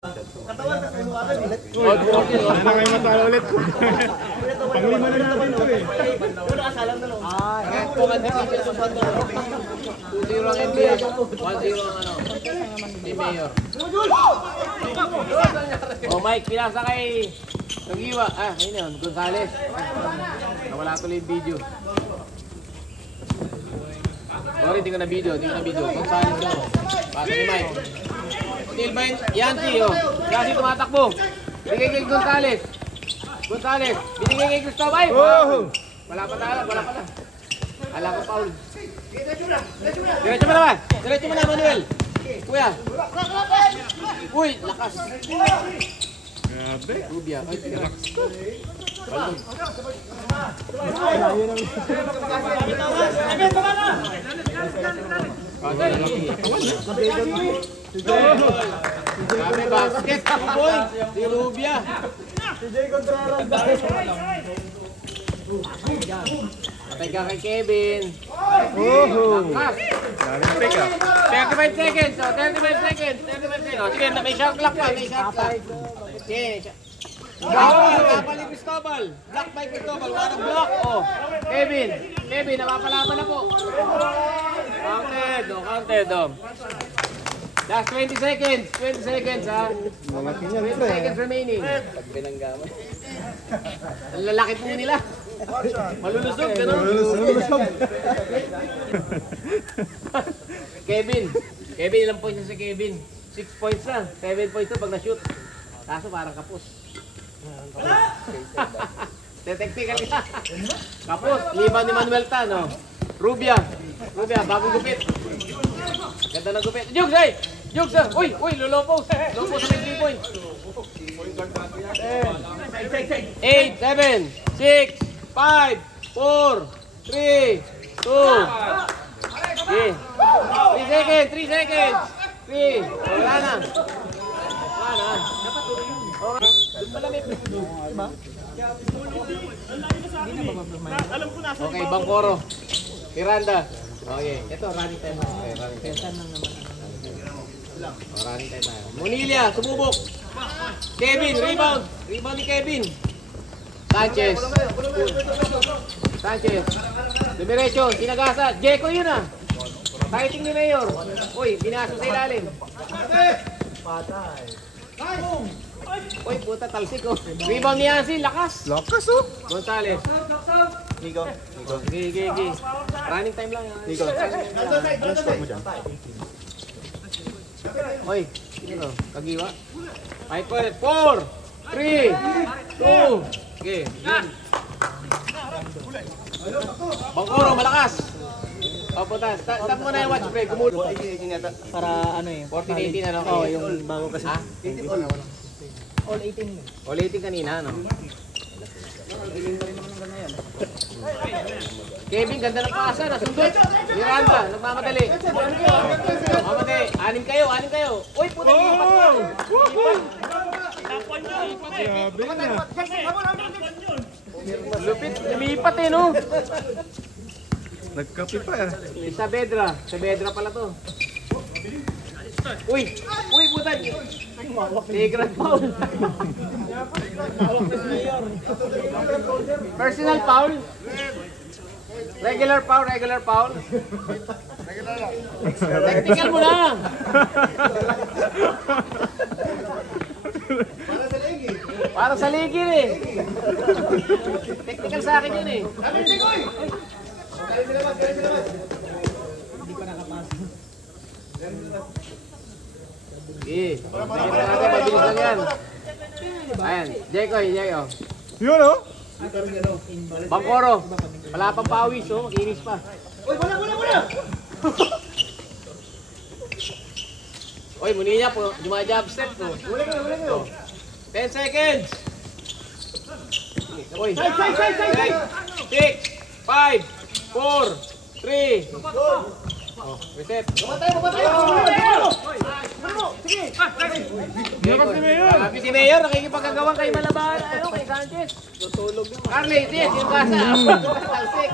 Katawan, katawan ulit. Sana kayo matalo ulit. Panglima na naman ito eh. Una kasalang na lang. Kung dito sa Santo. 2-0 ang NBA. 1-0 ang ano. Ni Mayor. Oh, Mike, pinasa kay Nagiwa. Ayun yun, Gonzales. Nawala tuloy yung video. Sorry, hindi ko na video. Gonzales daw. Pasa ni Mike. Still by Yancy, oh. Yancy tumatakbo. Binigay kay Gonzales. Binigay kay Cristobal. Wow. Wala pa na. Ala ko, Paul. Diretso mo naman. Manuel. Kuya. Uy, lakas. Grabe. Rubia. Ay, tira. Grabe, basket. Boy. Si Rubia. Patay ka kay Kevin. Lakas. Daming pick up. 35 seconds. 35 seconds. Sige, may shot clock pa. Sige. Kapal ni Cristobal. Block by Cristobal. Warang block. Oh. Kevin, napapalaban na po. Counted. Last 20 seconds ha. 20 seconds remaining. Ang lalaki po nila. Malulusog, gano'n? Kevin, ilang points na si Kevin? 6 points na. 7 points na pag na-shoot. Kaso parang kapos. Technical ka. Kapos. Liban ni Manuel Tan, no? Rubia, bagong gupit. Ganda ng gupit. Jugs, uy, lulopos. Lulopos sa 3 points. 8, 7, 6, 5, 4, 3, 2. Okay. 3 seconds. 3. Wala na. Dapat tuloy yun. Okay. Doon pala may diba? Okay, Bangkoro. Miranda. Okay. Ito, running time. Okay, running time tayo. Monilia, sumubok. Kevin, rebound. Rebound ni Kevin. Sanchez. Dumiretso, sinagasa. Jeko yun ah. Fighting ni Mayor. Uy, binaso sa ilalim. Patay. Uy, puta, talsik oh. Rebound ni Yancy, lakas. Lakas oh. Gonzales. Nico. Gigi. Running time lang. Nico. Just mo dyan. Uy, sino? Kagiwa. 4, 3, 2. Okay. Bangkoro, malakas. Puta. Stop mo na yung watch break. Gumulo. Para ano eh. 14-18 ano? Oo, yung bago kasi. All 18. All 18 kanina, no? Kevin, ganda ng pasa. Nasundot. Miranda, nagmamadali. Anim kayo. Uy, puta, lipat. Grabe na. Lupit, lumipat eh, no? Nagkapi pa eh. Sa Bedra pala to. Uy, puta. Flagrant foul. Personal foul. Regular foul. Technical mo lang. Para sa ligi eh. Technical sa akin yun eh. Hindi pa nakapasa. Okay. Mabilis lang yan. Ayan, Jekoy. Yun oh. Bangkoro. Wala pang pawis oh, inis pa. Uy, wala! Uy, muni niya po, jumajab step po. Wala ka. 10 seconds. Uy. 6, 5, 4, 3. Oh, reset. Sabi si Mayor, nakikipagkagawan kay Malabar, kay Sanchez. Tutulog lang. Carly, yes, yung kasa. Talsik.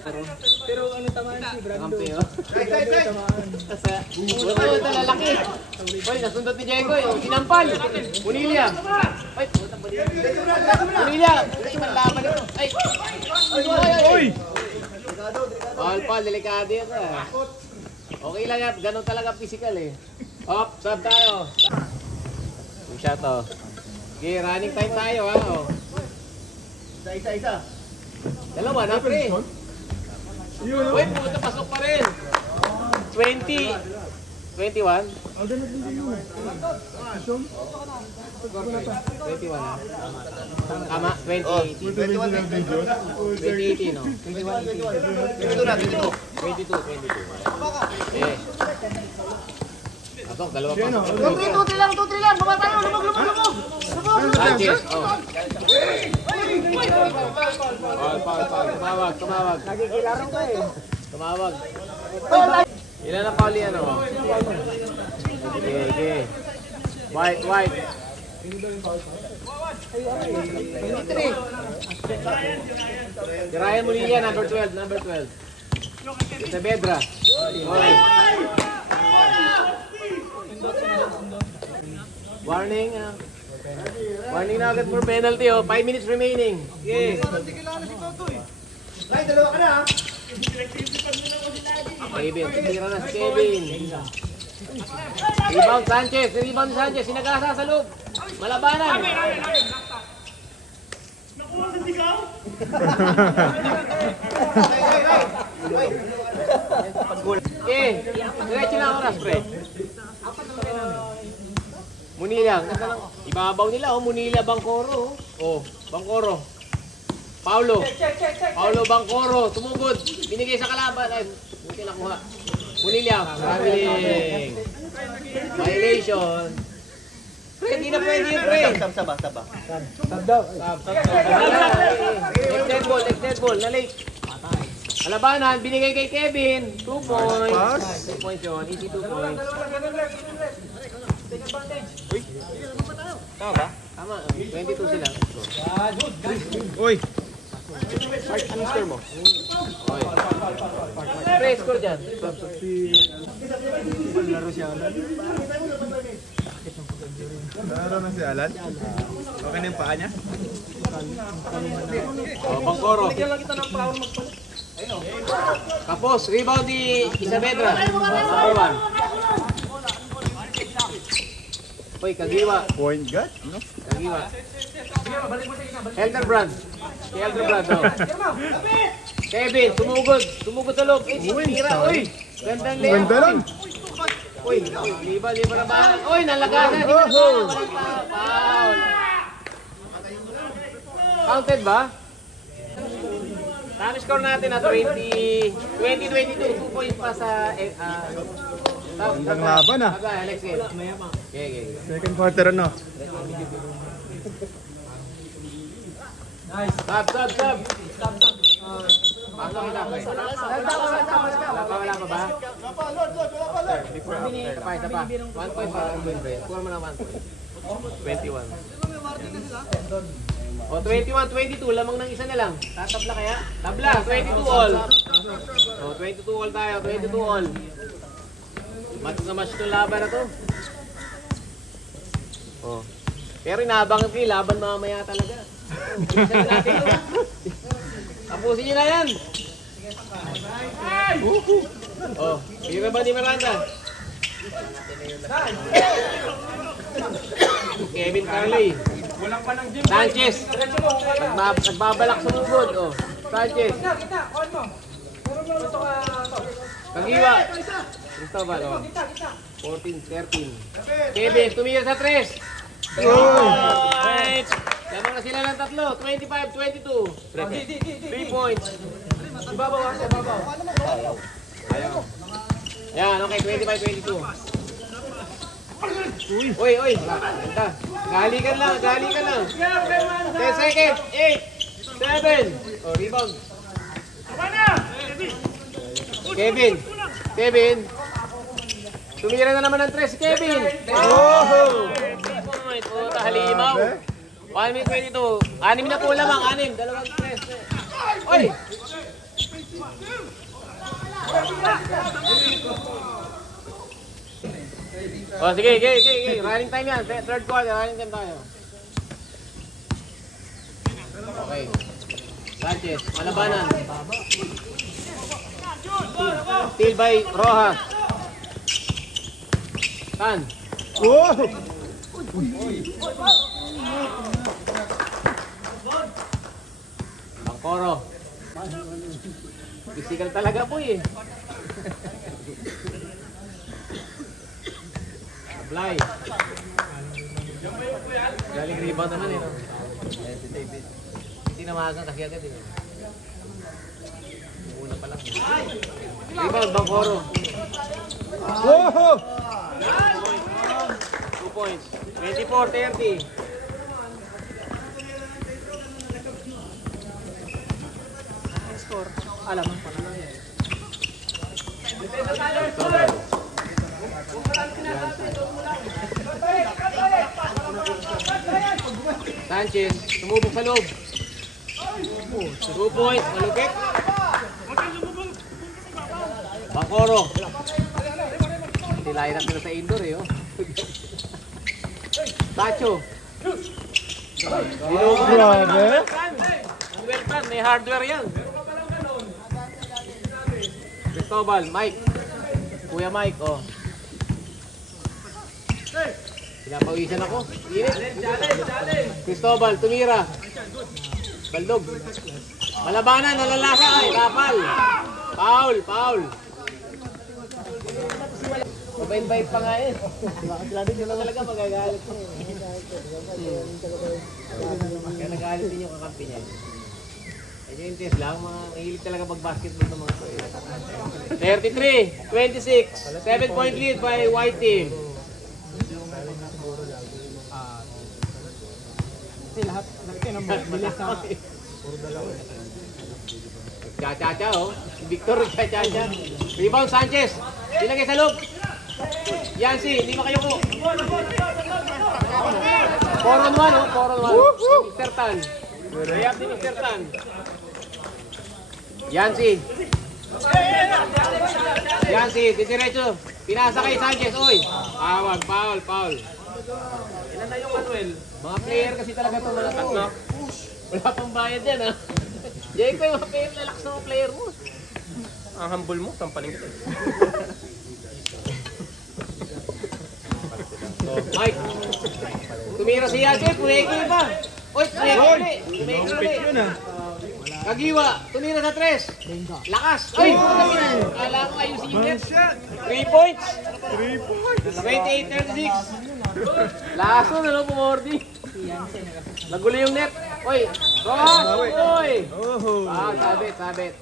Pero ano tamaan si Brando? Kampi, oh. Wala ito, lalaki. Uy, nasundot ni Diego, sinampal. Punilya. Ay, Punilya. Ay, manlaban ito. Ay. Uy! Pal, delikado yan. Okay lang yan, ganun talaga physical eh. Up, sub tayo. Yung shot oh. Okay, running time tayo ha. Oh. Isa. Dalawa na pre. Uy, pumunta pasok pa rin. 20. 21. 21 ah. Tama, 2018. 2018 no? 22. Eh. Pasok, dalawa pa. 2-3 lang. Baba tayo. Lumog. Sanchez, oh. Tumawag. Nagkikilaro ka eh. Tumawag. Ilan na pauli ano? Okay. White. 23. Tirayan mo niya, number 12. Saavedra. Okay. Warning. Warning na agad for penalty. 5 minutes remaining. Okay. Ay, dalawa ka na ha. Kevin, tira na si Kevin. Rebound Sanchez, sinagasa sa loob. Malabanan. Okay, diretso na oras, pre. Munila, ibabaw nila, Munila, Bangkoro. Bangkoro. Paulo Bangkoro, tumugod. Binigay sa kalaban. Ay, buti nakuha. Munila, traveling. Violation. Pre, di na pwede yun, pre. Saba. Extend ball, na late. Alabanan, binigay kay Kevin. 2 points. 2 points yun, easy 2 points. Tama ba? Tama, 22 sila. Uy! Ano score mo? Okay. Pre, score dyan. Laro na si Alan. Okay na yung paa niya? Bangkoro. Kapos, rebound ni Saavedra. Number 1. Uy, Kagiwa. Point guard? Ano? Kagiwa. Elderbrand. Si Elderbrand, oh. Kevin, tumugod sa loob. Tira, uy. Gandang leo. Ganda lang. Uy, liba na ba? Uy, nalagasan. Foul. Counted ba? Time score natin na 20-22. 2 points pa sa... Gandang laban ah. Alex, okay. Second quarter ano? Sub. Pasok kita, pre. Wala pa ba? Isa pa. 1 point pa. Score mo na 1 point. 21. O, 21-22. Lamang ng isa na lang. Tatabla kaya? Tabla. 22 all. O, 22 all tayo. 22 all. Match na match itong laban na to. O. Pero inaabang yung laban mamaya talaga. Tapusin nyo na yan. Oh, hira ba ni Miranda? Kevin Carley. Sanchez. Nagbabalak sumugod. Oh, Sanchez. Kagiwa. Cristobal. Oh. 14-13. Kevin, tumira sa 3. Right. Lamang na sila ng tatlo. 25-22. 3 points. Ibabaw. Yan, okay. 25-22. Uy. Ganda. Galikan lang. 10 seconds. 8, 7. Oh, rebound. Kevin. Tumira na naman ng 3 si Kevin. Oh! Puta, halimaw. 1 minute 22. 6 na po lamang. 6. 2 3. Oy! Oh, sige. Running time yan. Third quarter, running time tayo. Okay. Sanchez, malabanan. Steal by Rojas. Tan. Wow! Bangkoro. Physical talaga po eh. Fly. Galing rebound naman eh. No? Hindi namahagang kasi agad eh. Una pa lang. Rebound, Bangkoro. Wow! 2 points. 24-30. Score. Alam mo pa naman yan. Sanchez, tumubog sa loob. 2 points, malupit. Bangkoro. Tilayan natin sa indoor eh. Oh. Tacho. Grabe. Well done, may hardware yan. Cristobal, Mike. Kuya Mike, oh. Pinapawisan ako. Init. Cristobal, tumira. Baldog. Malabanan, nalalasa ay, kapal. Foul. Mabait-bait pa nga eh. Hindi mo talaga magagalit mo. Kaya nagalit din yung kakampi niya. Medyo intense lang, mga mahilig talaga mag-basketball ng mga 33-26, 7-point lead by white team. Kasi lahat, bilis na. Cha-cha-cha oh. Victor, cha-cha-cha. Rebound, Sanchez. Dilagay sa loob. Yancy, hindi makayuko. 4-on-1 oh, 4-on-1. Mr. Tan. Layup ni Mr. Tan. Yancy. Yancy, diretso. Pinasa kay Sanchez, oy. Awag, foul. Ilan na yung Manuel? Mga player kasi talaga ito, mga tatlo. Wala pang bayad yan ha. Jay ko yung mga player, lalakas ng mga player mo. Ang humble mo, tampaling ka. Mike. Tumira si Yagel, pumigil pa. Oy, pumigil ulit. Kagiwa, tumira sa 3. Lakas. Oy, kala ko ayusin yung net. 3 points. 28-36. Laso na lang pumordi. Nagulo yung net. Oy, Rojas, oy. Sabit.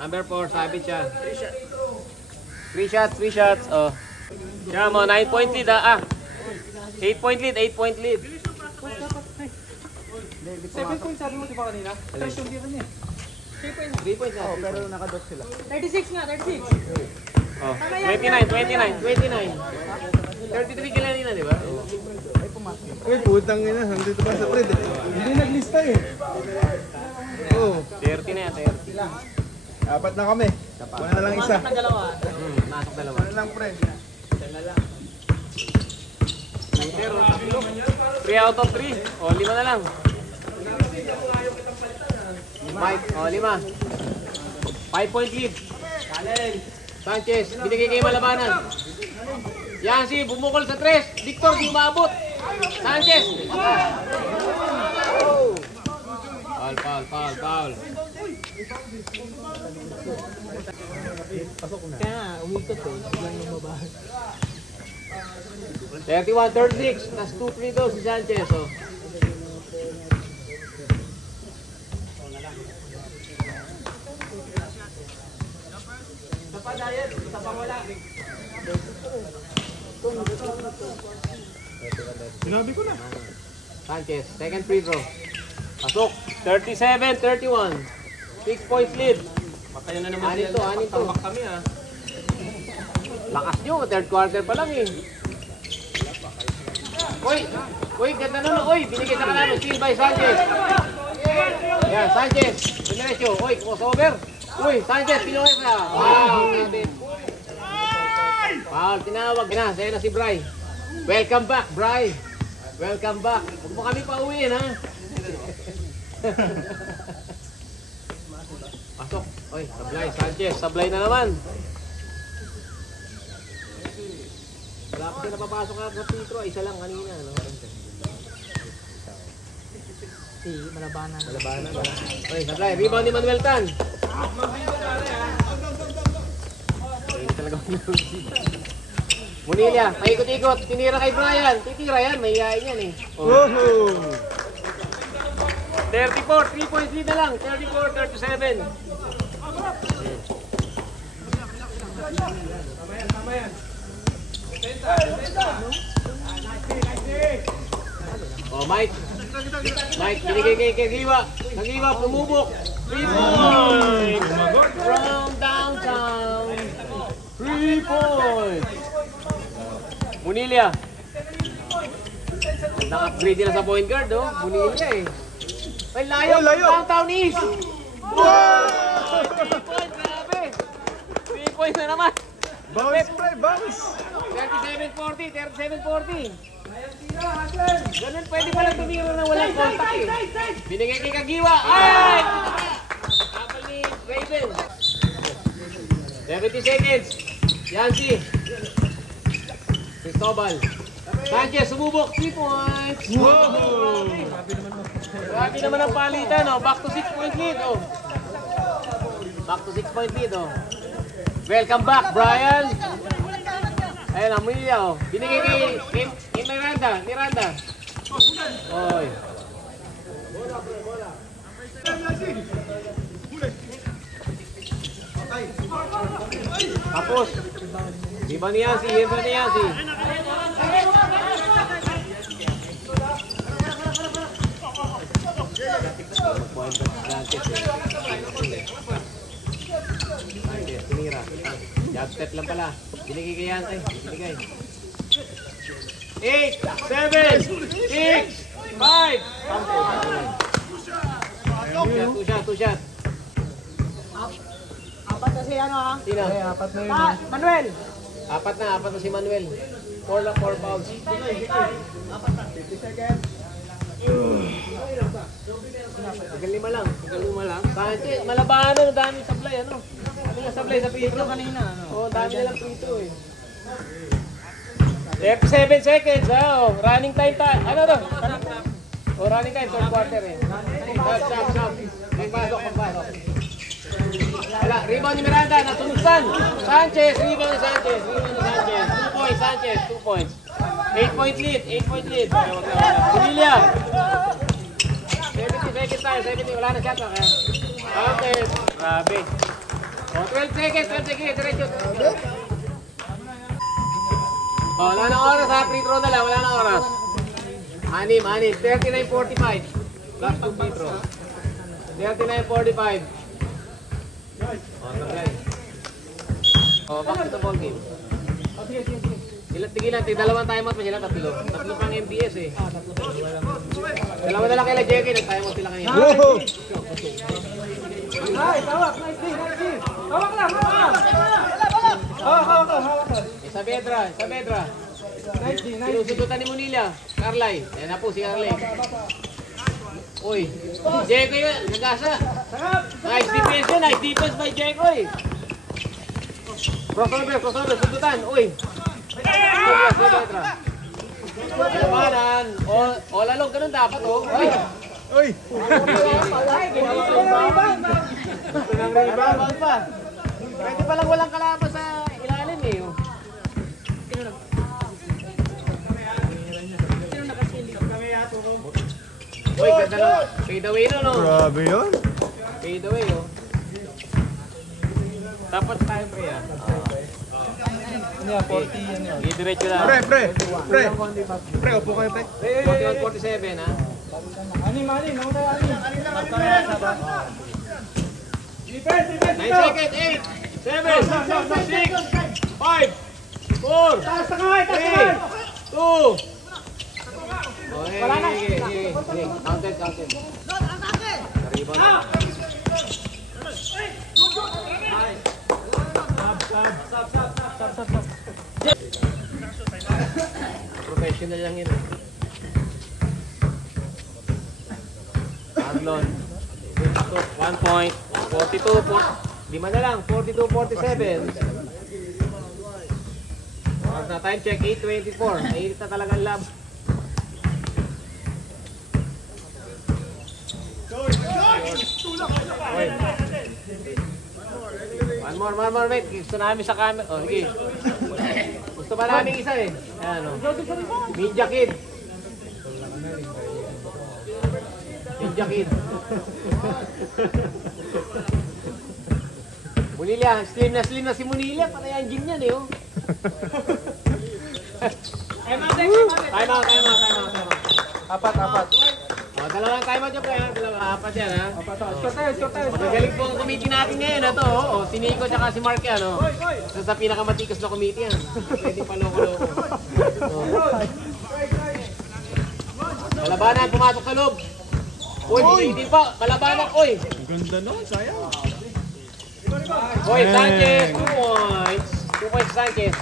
Number 4, sabit siya. 3 shots. Oh. Siya mo, 9-point lead ah. 8-point lead. 7 points sabi mo di ba kanina? 3 yung dito niya. 3 points na. Pero nakadot sila. 36 nga, 36. Oh. 29. 33 ka lang nila, di ba? Uy, putang ina. Nandito pa sa trade eh. Hindi naglista eh. Oo. 30 na yan, 30. Apat na kami. Wala na lang isa. Masok na dalawa. Nasok dalawa. Wala lang pre. Pero, 3 out of 3. O, 5 na lang. Mike, o, 5. 5-point lead. Sanchez, binigay kayo malabanan. Yancy, bumukol sa 3. Victor, di umabot. Sanchez. Foul. Kaya umikot eh. Lang yung babae. 31-36. Nas 2 free throws si Sanchez. Oh. Sinabi ko na. Sanchez, second free throw. Pasok. 37-31. 6 points lead. Matayo na naman Anin to. Tambak kami ah. Lakas nyo, third quarter pa lang eh. Uy, ganda na. Uy, binigay sa kanalo. Steal by Sanchez. Yan, Sanchez. Diretso. Uy, crossover. Uy, Sanchez, pinuhay pa. Wow. Foul, tinawag na. Sa'yo na si Bry. Welcome back, Bry. Welcome back. Huwag mo kami pauwiin, ha? Pasok. Oy, sablay. Sanchez, sablay na naman. Wala pa siya napapasok ka sa Petro. Isa lang kanina, no? Malabanan. Malabanan. Oy, sablay. Rebound ni Manuel Tan. Ayun talaga Munilya, paikot-ikot. Tinira kay Brian. Titira yan. May iyain yan eh. Oh. Woohoo! 34, 3 points lead na lang. 34-37. Oh, Mike. Mike, binigay kay Kagiwa. Kagiwa, pumubok. 3 points. From downtown. 3 points. Munilya. Naka-upgrade nila sa point guard, oh. Munilya eh. Ay, layo. Oh, layo. Downtown East. Wow! 3 points, grabe. 3 points na naman. Bounce, Bry, bounce! 37-40, 37-40. Ganun, pwede palang tumira na walang contact eh. Binigay kay Kagiwa. Ay! Kapal ni Raven. 70 seconds. Yancy. Cristobal. Sanchez, sumubok. 3 points. Whoa! Grabe naman ang palitan, oh. Back to 6-point lead, oh. Back to 6-point lead, oh. Welcome back, Brian. Ayun, Amelia, oh. Binigay kay Miranda. Miranda. Oy. Tapos. Iba ni Yancy, iba ni Yancy. Sanchez, tinira. Jab step lang pala. Binigay kay Yancy. Binigay. 8, 7, 6, 5. Two shot. Apat na si ano ha? Sino? Apat na yun. Manuel! Apat na si Manuel. 4 fouls. Hanggang 5 lang. Sanchez, malabanan. Ang daming sablay, ano? Ano yung sablay sa Petro kanina? Oo, dami nilang Petro eh. 37 seconds, ha? Oh. Running time ano to? Oh, running time, third quarter eh. Stop. Pagpasok. Wala, rebound ni Miranda, natulusan. Sanchez, rebound ni Sanchez. 2 points, Sanchez, 2 points. 8-point lead. Bonilla. 70 seconds tayo, 70, wala na shot. Sanchez, grabe. Oh, 12 seconds, diretso. Oh, wala na oras ha, free throw na lang, wala na oras. Anim, 39-45. Plus 2 free throw. 39-45. Oh, sabay. Oh, back to the ball game. Tigilan, dalawang timeout pa sila, tatlo pang MBS eh. Dalawa na lang kay Jackie, nag-timeout sila kanina. Woohoo! Nice, hawak, nice D. Hawak lang. Hawak. Sa Bedra. Nice D. Sinusundutan ni Munilla. Carlay. Ayan na po si Carlay. Uy. Jeko yun. Nagasa. Nice defense by Jeko eh. Crossover. Sundutan. Uy. Sa Bedra. Labanan. All along ganun dapat oh. Uy. Uy! Rebound pa. Pwede palang walang kalaban sa ilalim eh. Oh. Uy, ganda lang. Fade away na, no? Grabe yun. Fade away, oh. Dapat tayo, pre, ah. Ano yan, 40 yan yun. Diretso lang. Pre, upo kayo, pre. 41-47, ha? Anim, naman tayo, anim. Defense! 9 seconds, 8, 7, 6, 5, 4, Taas na kamay! 3, 2, wala na. Counted. Rebound. Stop! Professional lang yun. Marlon. 1 point. 42, 4. Lima na lang. 42-47. Oras na time check. 8:24. Nainit na talaga ang lab. One more, mate. Gusto namin sa camera. Oh, sige. Gusto pa namin isa eh. Ayan, oh. Ninja Kid. Ninja Kid. Munilia, slim na si Munilia. Patay ang gym yan eh, oh. Time out. Apat. Oh, dalawang time out yung kaya. Apat yan, ha? Short tayo. Magaling po ang committee natin ngayon, ito, oh. Si Nico at si Mark yan, oh. Isa sa pinakamatikas na committee yan. Pwede pa loko-loko. Oh. Malabanan, pumasok sa loob. Uy, hindi pa. Malabanan, uy. Ang ganda nun, sayang. Uy, Sanchez, 2 points. 2 points Sanchez.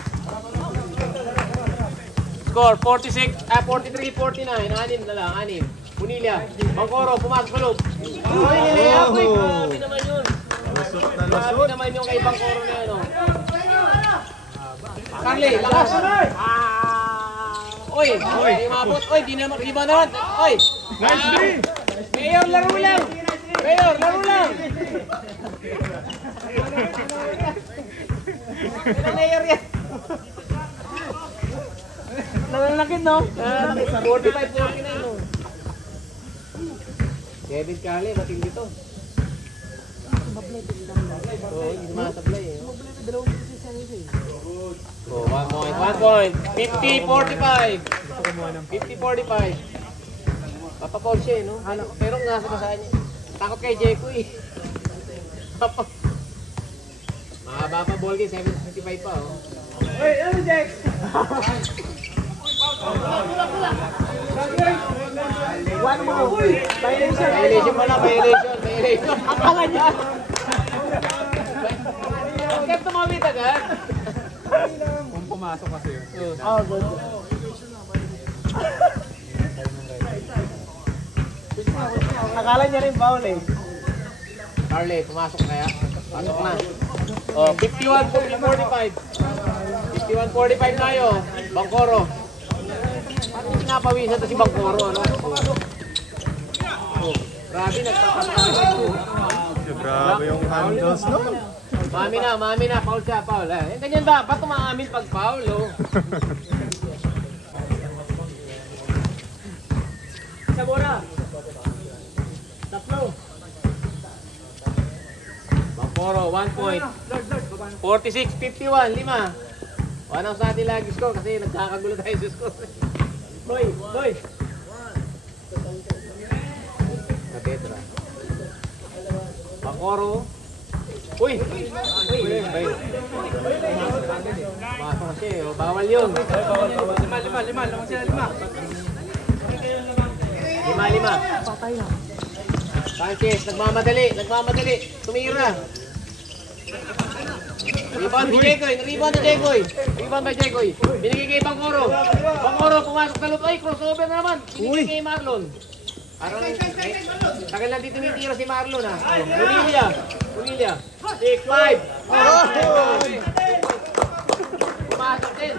Score, 43-49. 6 na lang, 6. Munilia, Bangkoro, pumasok sa loob. Uy, nilaya, uy. Grabe naman yun. Grabe naman yung kay Bangkoro na yun, oh. Carly, lakas. Uy, di mabot. Uy, di ba naman? Uy. Nice B! Mayor, laro lang. Mayor yan. Nalalakit, no? 45-49, no? Kevin Carly, matindi to. Oo, hindi masablay eh. Oh, 1 point. 50-45. 50-45. Papapaul siya eh, no? Pero nasa basahan niya. Takot kay Jeko eh. Mahaba pa ball game, 7:55 pa, oh. Hey, ano, Jack? One more. Violation pala, violation. Akala niya. Bakit tumawid agad? Kung pumasok kasi yun. Oh, good. Akala niya rin foul eh. Carly, pumasok kaya? Pasok na. Oh, 51-45. 51-45 tayo. Bangkoro. Parang pinapawisan to si Bangkoro, ano? Oh, grabe, nagpapasok. Grabe yung handles nun. Mami na, foul siya, foul. Eh, ganyan ba? Ba't umaamin pag foul, oh? Sabora. Tatlo. Bangkoro, 1 point. 46-51, 5. Wanang sa atin lagi score kasi nagkakagulo tayo sa score. Boy. Katetra. Bangkoro. Uy! Masok siya eh. Bawal yun. 5. Sanchez, nagmamadali. Tumira. Rebound ni Jekoy. Binigay kay Bangkoro. Pumasok sa loob. Ay, crossover na naman. Binigay kay Marlon. Parang tagal lang dito tinitira si Marlon, ha. Munilia. 6-5. Pumasok din.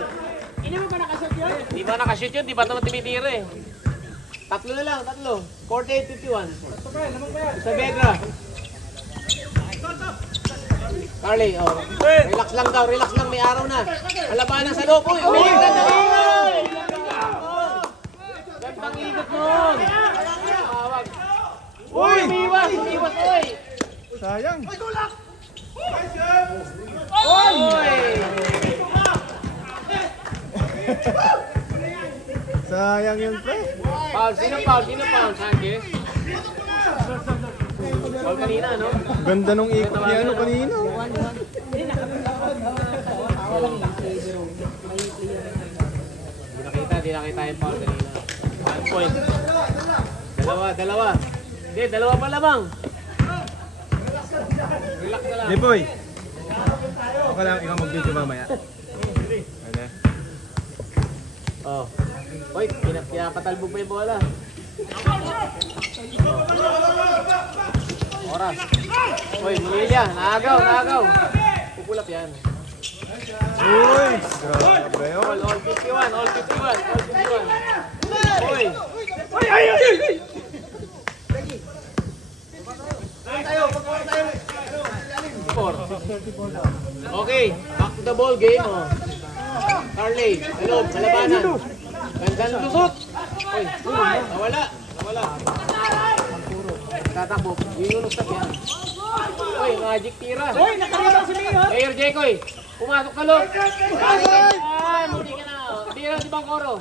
Hindi mo ba nakashoot yun? Di ba nakashoot yun? Di ba naman tumitira eh. Tatlo na lang. 48-51. Sa Bedra. Carly, oh. Relax lang, may araw na. Alabanan sa loob. Uy, umiigat na ingay! Gandang ikot nun. Tawag. Uy, umiwas, uy. Sayang. Uy! Sayang yun, pre. Foul, sino foul? Sanchez? Foul kanina, no? Ganda nung ikot niya ano kanina. Di nakita yung foul kanina. 1 point. Dalawa. Hindi, dalawa pa lamang. Relax na lang. Hey boy. Okay lang, ikaw mag-video mamaya. Pwede. Oh. Hoy, pinapatalbog pa yung bola. Oras. Hoy, Munilya, naagaw. Pupulap yan. Uy! Grabe yun. All 51. Hoy! Score. Okay, back to the ball game. Oh. Carly, hello, malabanan. Gandang lusot. Hoy, nawala. Tatakbo, yung stop yan. Hoy, magic tira. Hoy, nakalimutan si Mayor. Mayor Jekoy, pumasok ka loob. Hindi ka na. Tira si Bangkoro.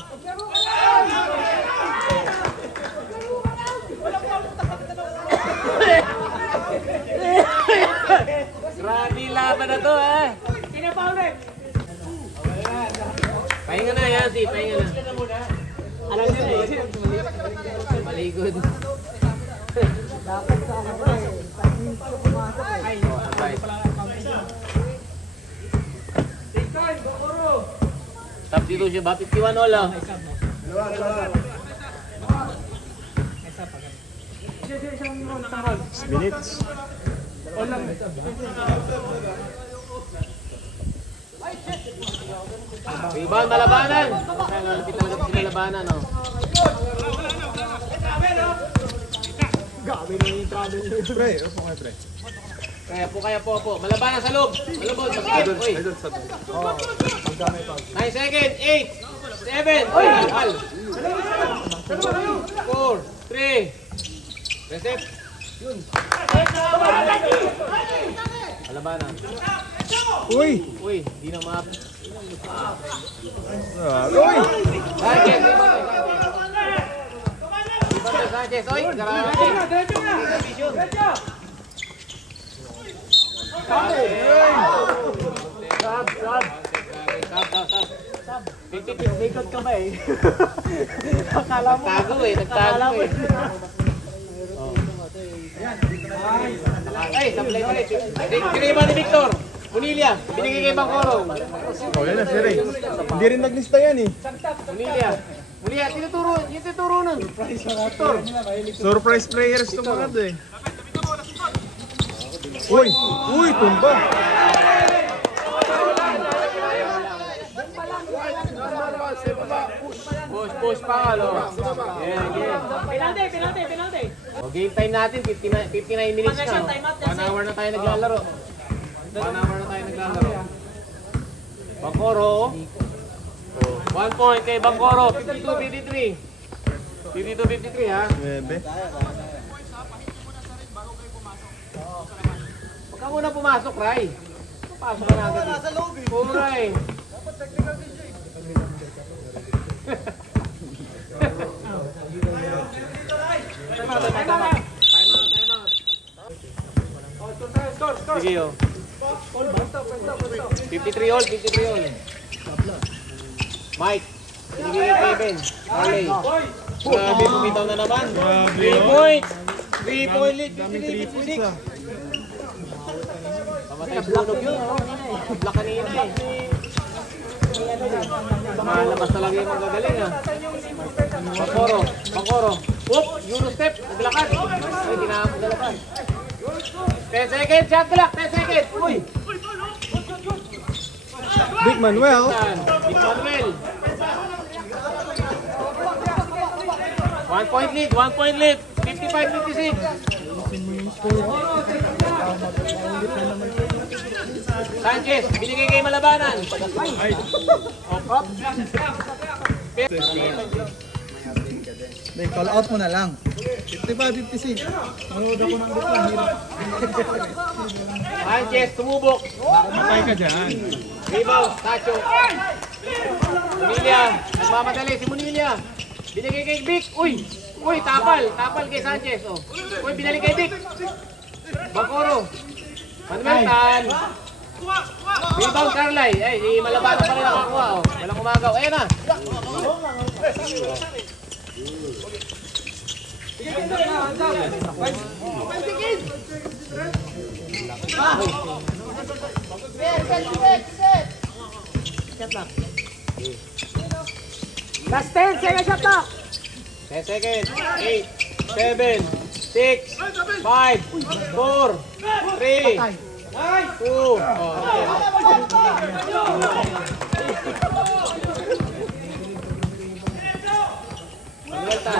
Grabe laban na to eh. Pahinga na yan, si. Pahinga na. Alam niyo eh. Maligod. Dapat sa ano ba eh. Pumasok eh. Top dito siya ba? 51 all ah. Minutes. Rebound, malabanan. Malapit talaga pa sila labanan, no? Pre, upo kayo pre. Kaya po. Malabanan sa loob. Malubog, sa skip. Uy. 9 seconds, 8, 7, uy, nakal. 4, 3, reset. Malabanan. Uy! Uy, di na map. Uy! Sanchez, Sanchez, oy, grabe. Sab. 50-50. Likod ka ba eh? Akala mo. Nagtago eh. Ay, sablay pa rin. Tinaiba ni Victor. Munilya, binigay kay Bangkoro. Oh, yan na si Ray. Hindi rin naglista yan eh. Munilya, tinuturo nun. Victor. Surprise players itong mga to eh. Uy! Uy! Tumba! Push pa, alo. Penalty. O, game time natin, 59 minutes na. 1 hour na tayo naglalaro. Bangkoro. 1 point kay Bangkoro, 52-53. 52-53 ha. Bebe. Huwag ka muna pumasok, Ray. Pasok ka na agad. Oo, Ray. Time out. Sige, oh. 53 all. Mike, binigay kay Kevin. Harley. Grabe, bumitaw na naman. 3 points. 3 point lead. 56. Pamatay sunog yun. Black kanina eh. Malabas talaga yung magagaling ah. Bangkoro. Whoop! Eurostep. Naglakad. Ay, tinahapon na laban. 10 seconds. Shot clock. 10 seconds. Uy! Big Manuel. Big Manuel. 1 point lead. 55-56. Sanchez, binigay kay Malabanan. Op. Call out mo na lang. 55-56. Manood ako ng bitang hirap. Sanchez, tumubok. Patay ka dyan. Rebound, Tacho. Munilya, nagmamadali si Munilya. Binigay kay Vic. Uy, tapal kay Sanchez. Oh. Uy, binalik kay Vic. Bangkoro. Manuel Tan. Rebound, Carly. Ay, si Malabanan pa rin nakakuha. Oh. Walang umagaw. Ayan na. Last 10 seconds shot clock. 10 seconds. 8, 7, 6, 5, 4, 3, 2.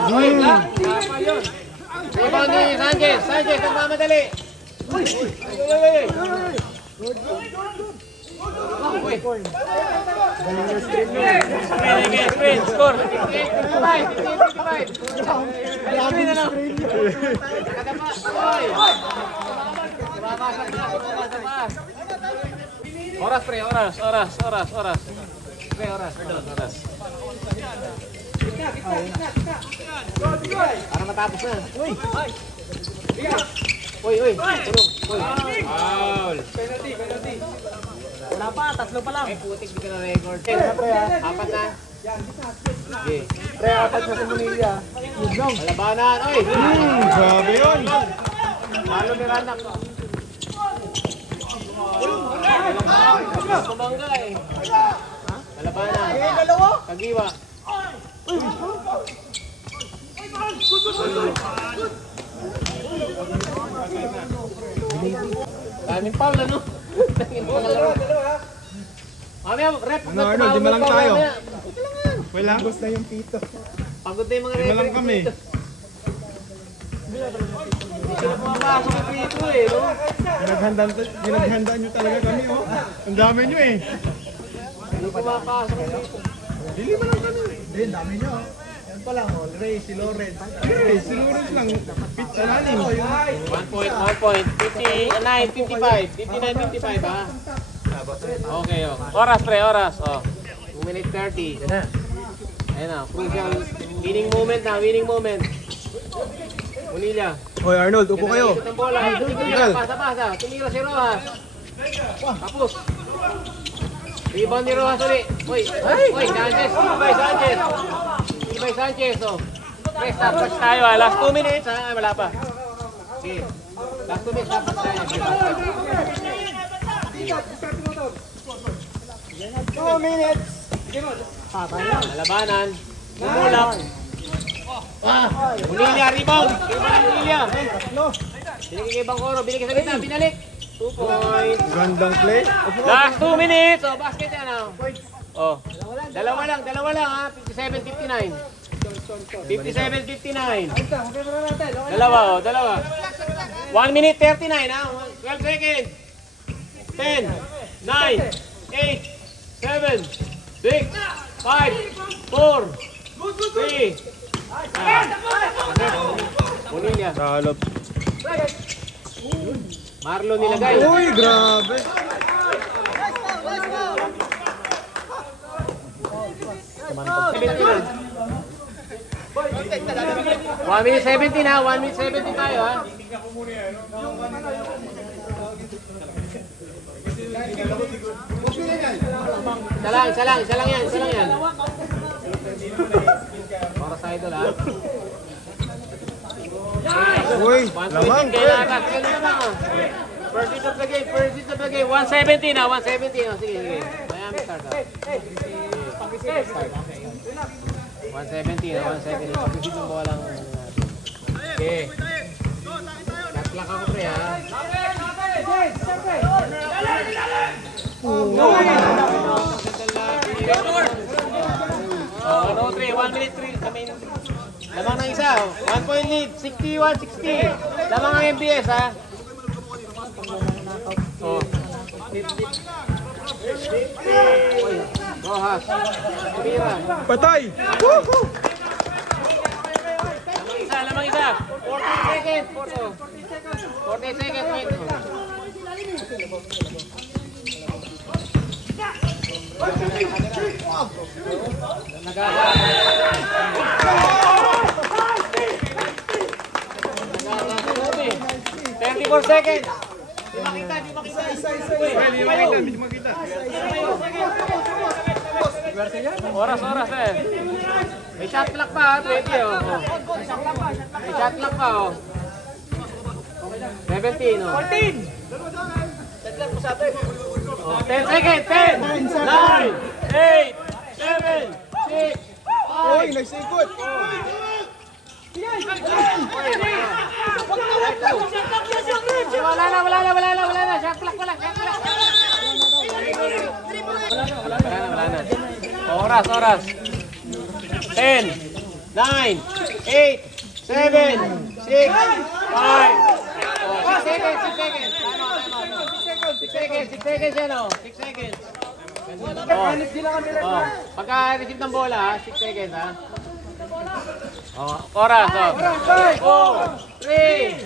Uy, tama yun. Rebound ni Sanchez. Sanchez, nagmamadali. Uy. Screen, score. 55. Screen na lang. Kadapa. Uy. Oras, pre. Oras. Pre, oras. Para matapos na. Uy. Tulong. Foul. Wala pa, 3 pa lang. Ay, putik, di ka na record. 4 na. Okay. Pre, apat na si Munilla. Malabanan. Oy. Grabe yun. Lalo Miranda. Sumangga eh. Malabanan. Kagiwa. Daming foul ano? Mamaya, rep. Ano, Arnold, di malang tayo. Wala. Tapos na yung pito. Pagod na yung mga Di referee. malang kami. Hindi sila pumapasok ng dito eh, no? Pinaghandaan nyo talaga kami, oh. Ang dami nyo eh. Hindi pumapasok dito. Dili mo lang kami. Hindi, dami nyo. Yan pa lang, Ray, si Lawrence. Eh, si Lawrence lang. Pizza nanin. 1 point. 59, 55. 59, 55 ha? Okay, oh. Oras, pre, oras. Oh. 2 minutes 30. Ayan na, crucial. Winning moment. Unilla. Hoy Arnold, upo kayo. Ikot ang bola. Tumira, pasa. Tumira si Rojas. Tapos. Rebound ni Rojas ulit. Uy, Sanchez. Ibay Sanchez, oh. Okay, stopwatch tayo ha. Last 2 minutes ha. Ay, wala pa. Okay. Last 2 minutes, stopwatch tayo. 2 minutes. Malabanan. Umulap. Unilla, rebound. Unilla. Binigay kay Bangkoro. Binigay sa gitna. Binalik. 2 points. Gandang play. Last 2 minutes. Oh, basket yan ah. Oh. Dalawa lang ha. 57-59. 57-59. Dalawa. 1 minute 39 ha. 12 seconds. 10, 9, 8, 7, 6, 5, 4, 3. Bonilla. Salop. Marlon nilagay. Uy, grabe. One minute 17 ha. 1 minute 17 tayo ha. Isa lang yan. Para sa idol ha. Uy, 1 point lamang. din kay Lakas. Ganun na lang ha. First hit of the game. 117 ha. 117 ha. Sige. Miami start ha. 117 ha. 117. Pag-isip yung bolang. Okay. Laklak ako pre ha. Oh, 103, 1 minute 3. Lamang ng isa. 1 point lead. 61-60. Lamang ang MBS ha. Oh. Rojas. Tumira. Patay. Lamang isa. 14 seconds. 14 seconds. Wait. Nagkakaroon. 34 seconds. Di makita. Hindi makita. Oras eh. May shot clock pa, 20 oh. May shot clock pa oh. 17 oh. 14. 10 seconds. 10, 9, 8, 7, 6, 5, 4, 3, 2, 1. Uy, nagsikot. Wala na. Shot clock, wala. Wala na. Oras. 10, 9, 8, 7, 6, 5. 6 seconds. 6 seconds yan o. 6 seconds. Pagka-receive ng bola ha, 6 seconds ha. Oras. 4, 3,